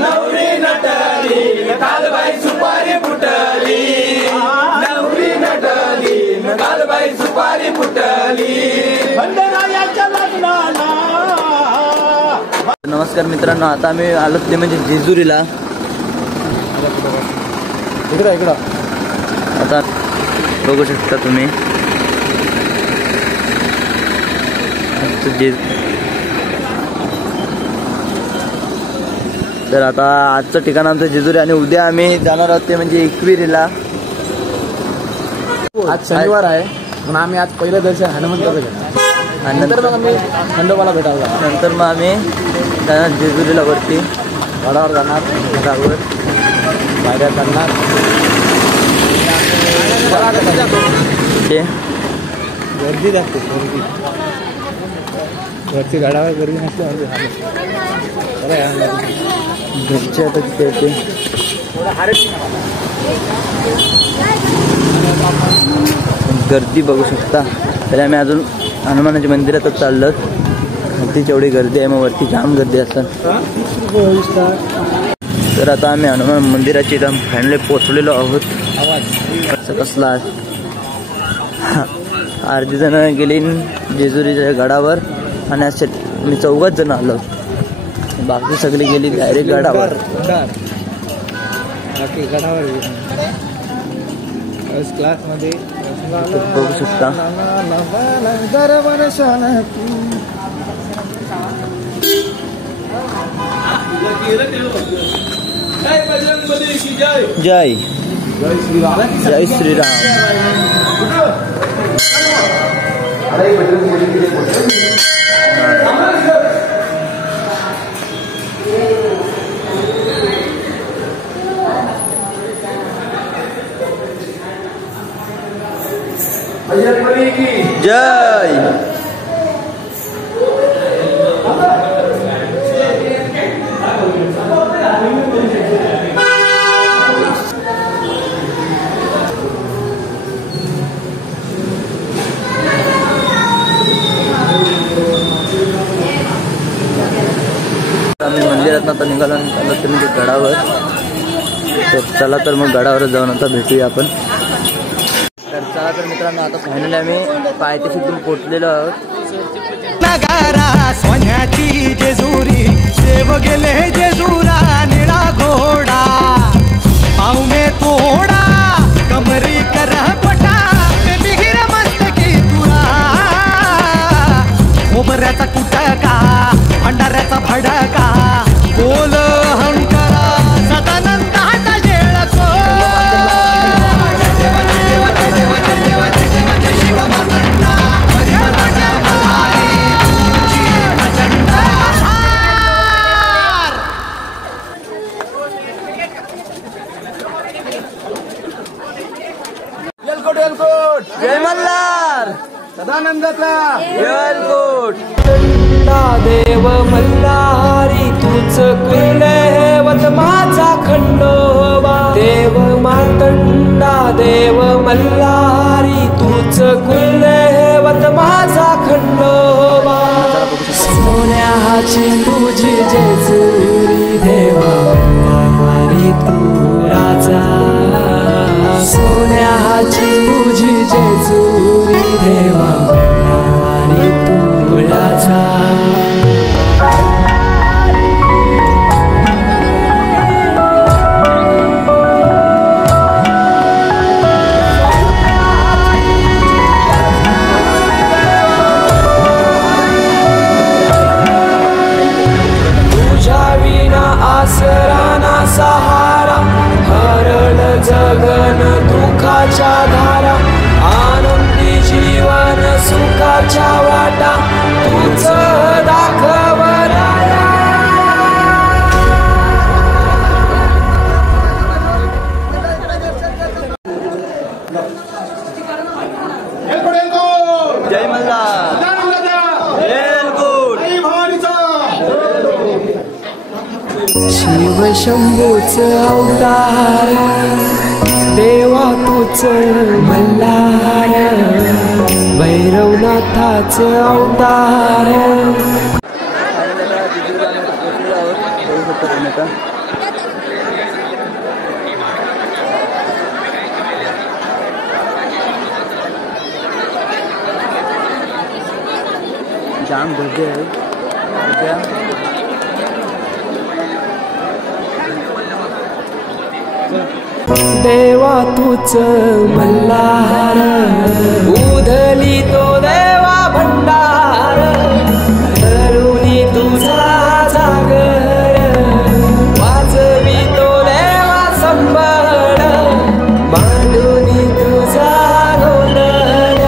नवरी नटली कालबाई सुपारी फुटली नवरी नटली कालबाई सुपारी फुटली भंडाराच्या लग्नाला। नमस्कार मित्रांनो, आता आम्ही आलो ते म्हणजे जेजुरीला। इकडं आता बघू शकता तुम्ही तर आता आजचं ठिकाण आमचं जेजुरी आणि उद्या आम्ही जाणार आहोत ते म्हणजे एकविरीला। आज शनिवार आहे म्हणून आम्ही आज पहिलं दर्शन हनुमंताचं घेतलं आणि नंतर मग आम्ही खंडोबाला भेटायला जाणार। नंतर मग आम्ही जाणार जेजुरीला वरती गडावर जाणार, घरावर पायऱ्या चढणार। गर्दी जास्त गर्दी वरती गडावर गर्दी नसते घरचे आता तिथे येते। गर्दी बघू शकता। तरी आम्ही अजून हनुमानाच्या मंदिरातच चाललो। वरती एवढी गर्दी आहे, मग वरती जाम गर्दी असतात। तर आता आम्ही हनुमान मंदिराची इथं फायनली पोहोचलेलो आहोत। कसला अर्धी जण गेली जेजुरीच्या गडावर आणि असे मी 4 जण आलो, बाकी सगळी गेली डायरेक्ट गडावर। क्लास मध्ये बघू शकता। जय जय श्रीराम। जय आम्ही मंदिरात आता निघालो तर म्हणजे गडावर। तर चला तर मग गडावर जाऊन आता भेटूया आपण। तर चला तर मित्रांनो, आता फायनली आम्ही पायथ्याशीतून पोहोचलेलो आहोत। नगारा सोन्याची जेजुरी देव गेले जेजुरा निळा घोडा पावमे तोडा कमरी करा पटा बिगिर मस्तकी तुळा खोबऱ्याचा कुटका भंडाऱ्याचा भडका बोल हंकारा सदानंदाचा येळको जय मल्हार सदानंदाचा येळकोट। देव मल्हारी तूच कुलदैवत माझा खंडोबा देव मातंडा देव मल्हारी तूच कुलदैवत माझा खंडोबा सोन्याची तुझी जेजुरी देवा मल्हारी तू राजा सोन्याची तुझी जेजुरी देवा मल्हारी तू राजा। आसराना सहारा हरळ जगन दुःखाच्या धारा आनंदी जीवन सुखाच्या वाटा तूच दाखव राया। जय मल्हार शिव शंभूच अवतार देवा तूच मल्हार भैरवनाथाच अवतार। का जाम गर्दी आहे सध्या. देवा तूच मल्हार उधली तो देवा भंडार धरुणी तुझा जागर वाजवी तो देवा संबळ मांडुनी तुझा गोंधळ.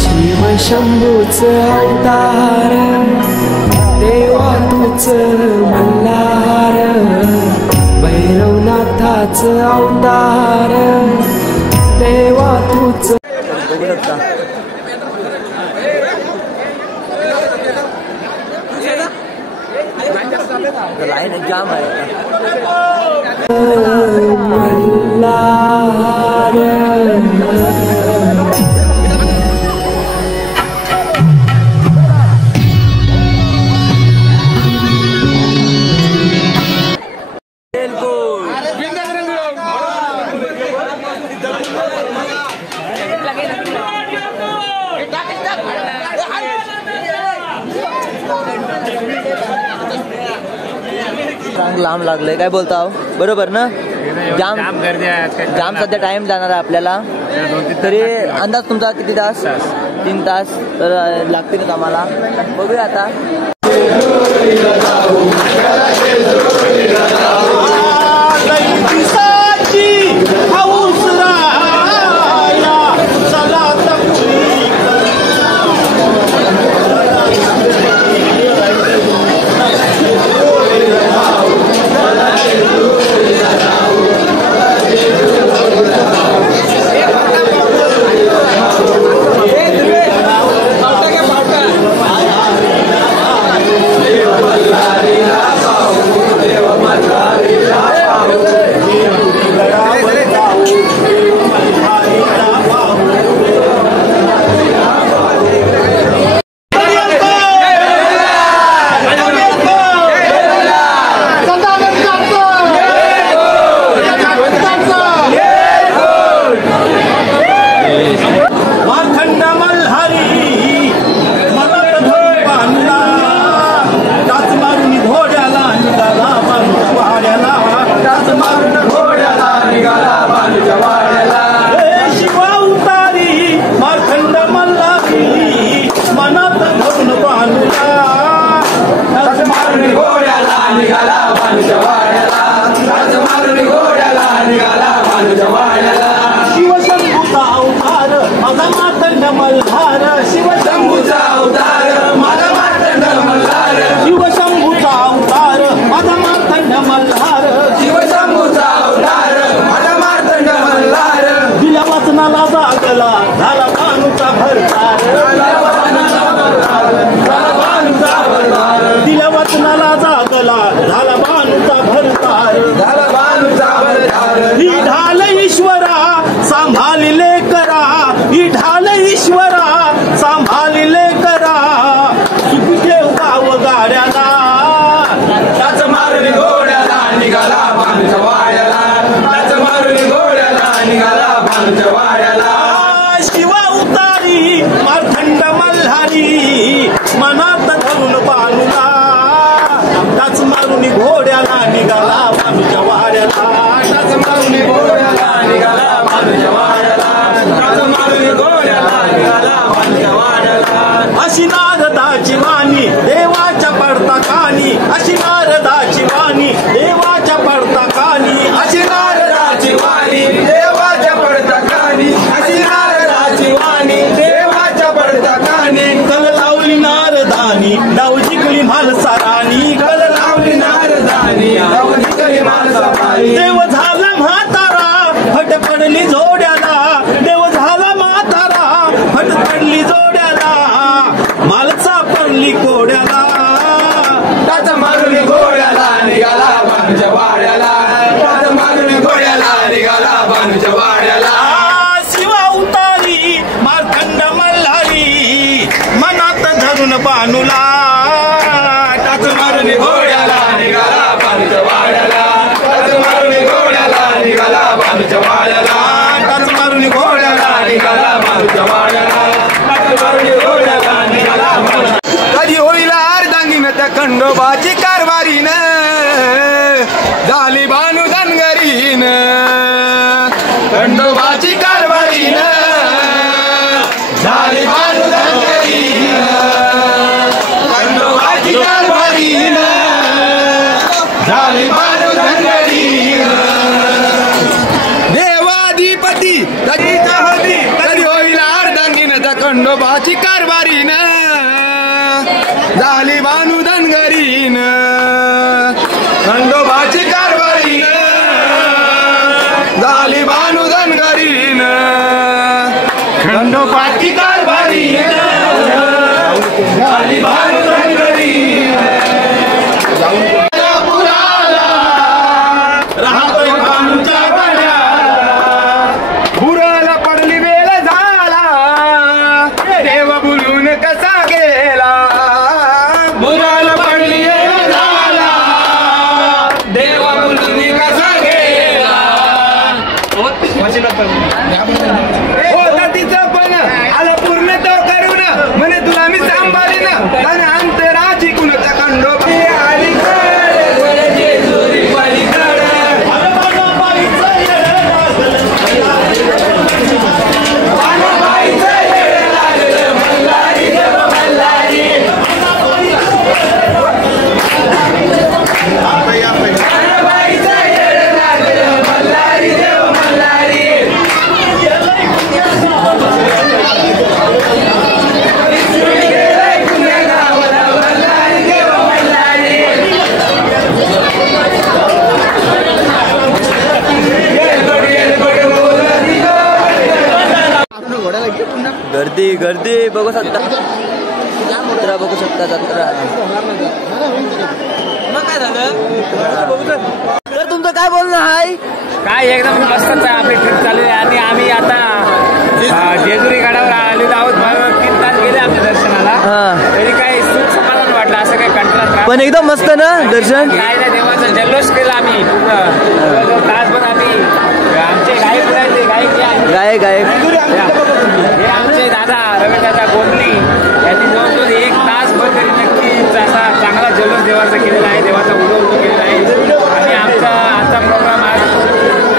शिव शंभूच अवतार देवा तूच मल्हार भैरवनाथाच अवतार देवा तूच. बघू शकता लाईन जाम आहे. मल्हार लांब लागलंय काय बोलता हो? बरोबर ना. जाम जाम सध्या टाइम जाणार आहे आपल्याला. तरी अंदाज तुमचा किती तास? 3 तास तर लागतील आम्हाला. बघूया आता. शिवशंभूचा अवतार माझा मातंड मल्हार. शिवशंभूचा अवतार माझा मातंड मल्हार. शिवशंभूचा अवतार माझा मातंड मल्हार. शिवशंभूचा अवतार माझा मातंड मल्हार. दिल्या वाचनाला जागला झाला भानुचा भरतार. दिल्या वाचनाला जागला झाला भानुचा भरतार. ही ढाल ईश्वरा सांभाळले करा. ही ढाल ईश्वरा सांभाळले करा. सुखदेव गाव गाड्याला त्याच मारुनी घोड्याला निघाला भानुच्या वाड्याला. त्याच मारुनी घोड्याला निघाला भानुच्या वाड्याला. शिवा उतारी मार्तंड मल्हारी मनात धरून बाणूला. त्याच मारुनी घोड्याला निघाला भानुच्या वाड्याला. त्याच मारुनी घोड्याला निघाला भानुच्या वाड्याला. त्याच मारुनी घोड्याला निघाला भानुच्या वाड्याला. अशी नारदाची वाणी देवाच्या पडता कानी. अशी नारदाची वाणी देवाच्या पडता कानी. अशी नारदाची वाणी देवाच्या पडता कानी. अशी नारदाची वाणी देवाच्या पडता कानी. कल लावली नारदानी डाव जिंकली म्हालसारानी. कल लावली नारदानी डाव जिंकली म्हालसारानी. देव खंडोबाची कारभारीन झाली भानू धनगरीन खंडोबाची कारभारीन झाली भानू धनगरीन खंडोबाची कारभारीन झाली भानू धनगरीन देवाधिपती कधीच्या होती कधी होईल अर्धांगीन त्या खंडोबाची कारभारीन झाली भानू धनगरीन खंडोबाची कारभारीन झाली भानू धनगरीन खंडोबाची कारभारीन झाली भानू धनगरीन राहतोय भानूच्या गळ्यात बुराला पडली वेळ झाला देव बोलून कसा गेला बुराला पडली वेळ झाला देव बोलून कसा गेला होता तिचं पण आलं पूर्ण तो करून म्हणे तुला मी सांभाळीन आणि अंतराची कुणता खंडोबा आली गर्दी गर्दी बघू शकता जत्रा बघू शकता जत्रा काय झालं तर तुमचं काय बोलणं आहे काय एकदम मस्त आपली ट्रिप चालू आहे आणि आम्ही आता जेजुरी गडावर आलेलो आहोत 3 तास गेले आमच्या दर्शनाला तरी काही सुख समाधान वाटलं असं काही कंटाळा पण एकदम मस्त ना दर्शन काय नाही देवाचा जल्लोष केला आम्ही तासभर आम्ही आमचे गायक गायक गायक गायक हे आमचे दादा रवीदादा गोंधळी यांनी जवळजवळ 1 तासभर तरी नक्कीच असा चांगला जल्लोष देवाचा केलेला आहे देवाचा उदो केलेला आहे आणि आमचा प्रोग्राम आज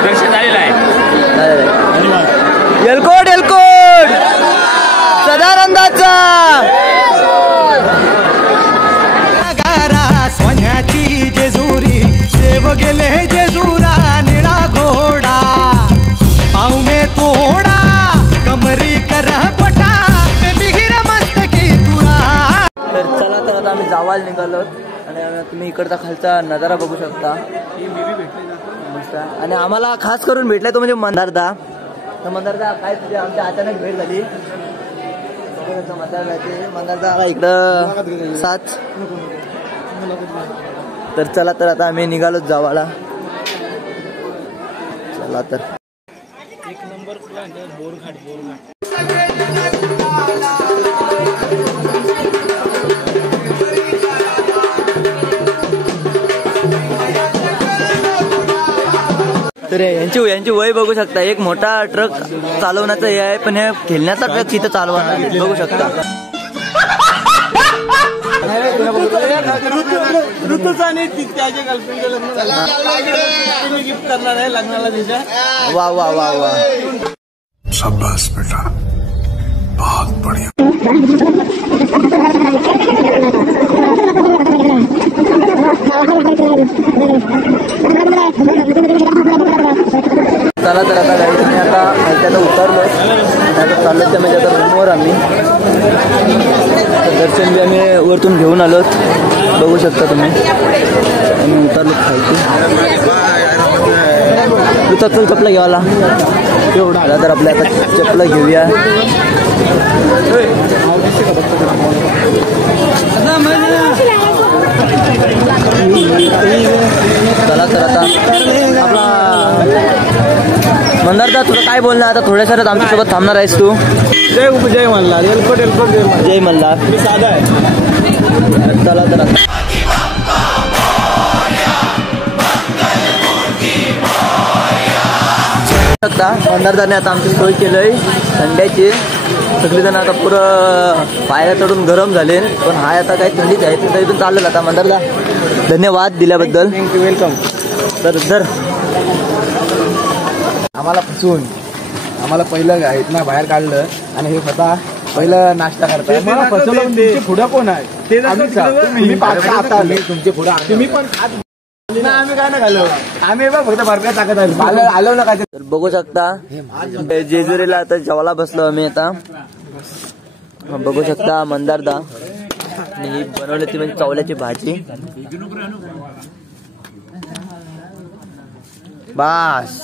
दर्शन झालेला आहे एलकोट एलकोट सदानंदाचा सोन्याची जेजुरी देव गेले जेजुरा निळा घोडा पाहुणे तोडा कमरी कर पटा बिहिर मस्तकी तुरा. तर चला तर आता आम्ही जावायला निघालो आणि तुम्ही इकडचा खालचा नजारा बघू शकता मस्त आणि आम्हाला खास करून भेटलाय तो म्हणजे मंदारदा. तर मंदारदा काय तुझी आमच्या अचानक भेट झाली मंदारदा इकडं साथ. तर चला तर आता आम्ही निघालो जावाला. चला तर एक नंबर बोरघाट तर यांची वय बघू शकता. एक मोठा ट्रक चालवण्याचा हे आहे पण हे खेळण्याचा ट्रक तिथं चालवणार बघू शकता. ऋतूचा आणि त्याच्या गर्लफ्रेंडचं लग्न गिफ्ट करणार आहे लग्नाला तिच्या. वा वा वा वा शाबाश बेटा बहुत बढ़िया. चला तर आता गाडी आम्ही आता उतरलो आता चाललो त्या म्हणजे आता रूमवर आम्ही दर्शन बी आम्ही वरतून घेऊन आलो बघू शकता तुम्ही. आम्ही उतरलो खायची चप्पल चपला घ्यावाला तेवढा तर आपल्या आता चपला घेऊया. चला तर आता आपला मंदारदा तुला काय बोलणार आता थोड्याच आमच्यासोबत थांबणार आहेस तू. जय मल्हार. एलकोट एलकोट जय मल्हार. मी साधा आहे. चला तर आता मंदारदाने आता आमची सोय केलंय थंड्याची. सगळेजण आता पुरं पायऱ्या चढून गरम झाले, पण हाय आता काही थंडीच आहे तर इथून चाललेलं आता मंदारला. धन्यवाद दिल्याबद्दल. Thank you, welcome. तर आम्हाला फसवून आम्हाला पहिलं इथनं बाहेर काढलं आणि हे स्वतः पहिलं नाश्ता करताय. मला फसवलं. तुमचे पुढं कोण आहे ते तुम्ही तुमचे पुढं तुम्ही पण आम्ही काय ना घालो, आम्ही फक्त बर्फात टाकत आलो ना. काय तर बघू शकता जेजुरीला आता जेवायला बसलो आम्ही आता. बघू शकता मंदारदा आणि ही बनवली ती म्हणजे चवल्याची भाजी. बास